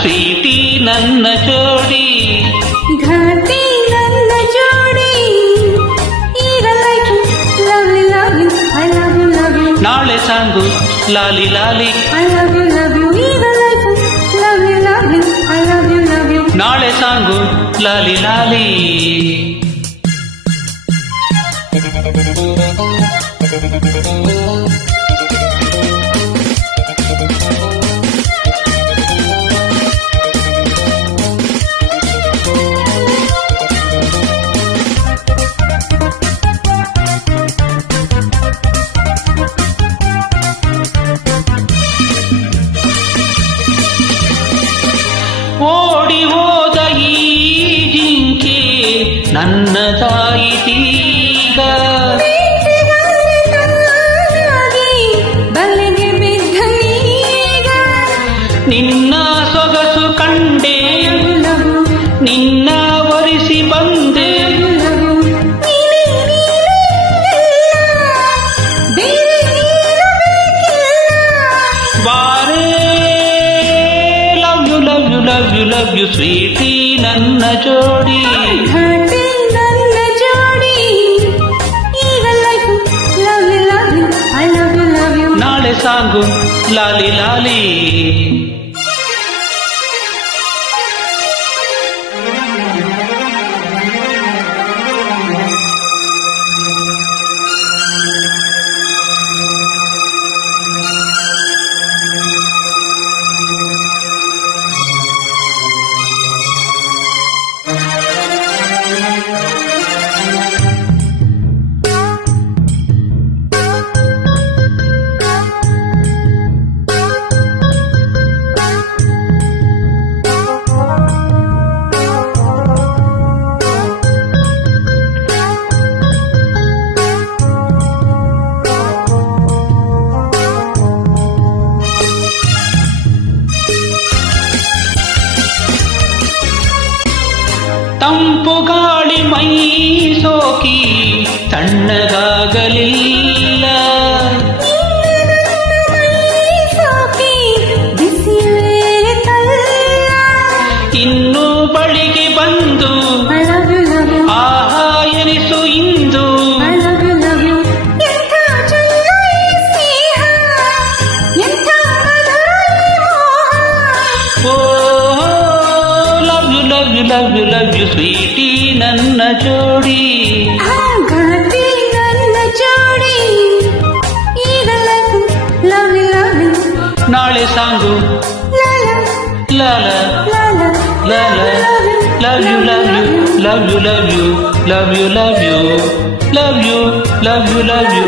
Sweety ನನ್ನ ಜೋಡಿ ಘಾಟಿ ನನ್ನ ಜೋಡಿ ಈಗ like love you I love you ನಾಳೆ ಸಾಂಗು ಲಾಲಿ ಲಾಲಿ ಐ ಲವ್ ಯು ಈಗ like love you I love you ನಾಳೆ ಸಾಂಗು ಲಾಲಿ ಲಾಲಿ ಓಡಿ ಹೋದ ಈ ಜಿಂಕೆ ನನ್ನದಾಯಿತೀಗ ಬಲೆಗೆ ಬಿದ್ದನೀಗ ನಿನ್ನ ಸೊಗಸು ಕಂಡೆ ನಿನ್ನ ಒರಿಸಿ ಬಂದೆ ಬಾರೇ ಲವ್ ಯು ಸ್ವೀಟಿ ನನ್ನ ಜೋಡಿ ಘಾಟಿ ನನ್ನ ಜೋಡಿ ಈಗ like love you I love you ನಾಳೆ ಸಾಂಗು ಲಾಲಿ ಲಾಲಿ ತಂಪು ಗಾಳಿ ಮೈ ಸೋಕಿ ತಣ್ಣಗಾಗಲಿಲ್ಲ ಇನ್ನು ಬಳಿಗೆ ಬಂದು ಆಹಾ ಎನಿಸು ಇಂದು ಲವ್ ಯು ಸ್ವೀಟಿ ನನ್ನ ಜೋಡಿ ಘಾಟಿ ನನ್ನ ಜೋಡಿ ಈಗ ಲೈಕ್ ಲವ್ ಯು ನಾಳೆ ಸಾಂಗು ಲಾಲ ಲಾಲ ಲವ್ ಯು ಲವ್ ಯು